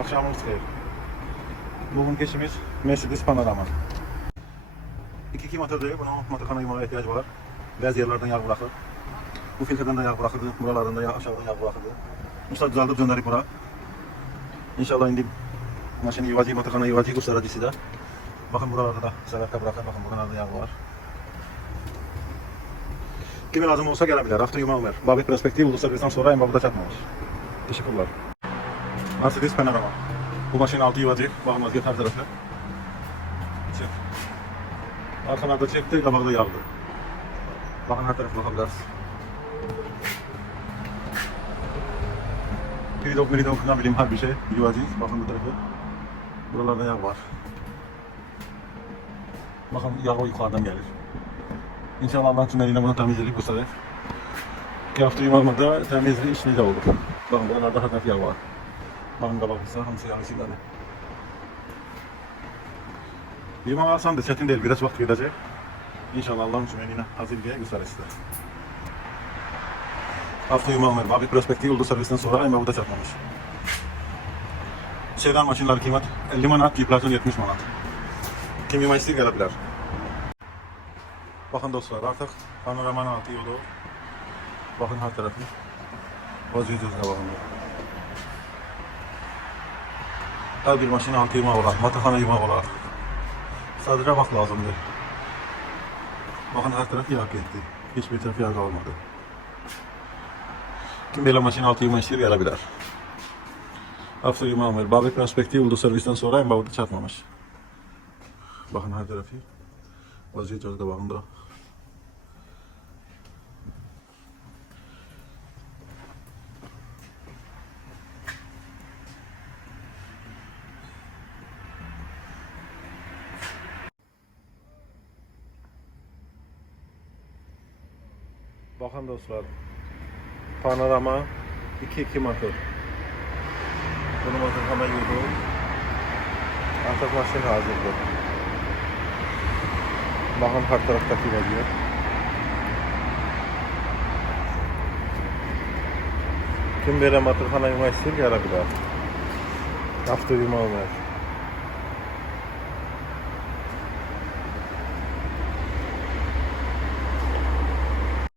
Akşamınız hayır. Bugünkü işimiz Mercedes Panorama. İki iki motorda bunun motorkana yumaya ihtiyacı var. Bazı yerlerden yağ bırakır. Bu filtreden de yağ bırakırdı, buralardan da yağ, aşağıdan yağ bırakırdı. Usta düzeltip gönderip bura. İnşallah indi maşını yuvacı, motorkana yuvacı gösterecek size. Bakın buralarda da sebepte bırakır, bakın buralarda yağ var. Kime lazım olsa gelebilir. Hafta yumağı ver. Babet perspektif bizden sonra en babada çatmamış. Teşekkürler. Mercedes Panorama. Bu maşın altı yuvacı. Bakın vaziyet her tarafı. Çek. Arkalarda çekti, kabakta yağdı. Bakın her tarafa bakabiliriz. Miridok miridok ne bileyim her bir şey. Yuvacı. Bakın bu tarafı. Buralarda yağ var. Bakın yağ o yukarıdan gelir. İnşallah Allah tüneliyle bunu temizleyip gösterir. İki hafta yuvarmada temizliği işini de olur. Bakın buralarda taraf yağ var. Bakın kabaklısa hamsi yağı içinde. Yumak alsam da çetin değil, biraz vakit gidecek. İnşallah Allah'ın tüneliyle hazır diye gösterir size. Hafta yumak var. Babik Prospekti yolda servisten sonra en babuda çarpmamış. Şeyden maşinler kıymet 50 manat, Giplatın 70 manat. Kim yumak istiyor gelebilir. Bakın dostlar artık panoramanın altı yolu. Bakın her tarafı. Vaziyet yüzüne bakın. Her bir maşın altı yumak olar, matahana yumak olar. Sadece bak lazımdır. Bakın her taraf yağ gitti. Hiçbir taraf yağ kalmadı. Kim böyle maşın altı yumak istiyor gelebilir. Hafta yumağı var. Babek Prospekti yolda servisten sonra en bavuda çarpmamış. Bakın her tarafı. Vaziyet yüzüne bakın da. Bakın dostlar. Panorama 2-2 motor. Bunu motor hemen yurdu. Artık maşın hazırdır. Bakın her taraftaki vaziyet. Kim böyle motor falan yumak istiyor arabada. Hafta yumağı var.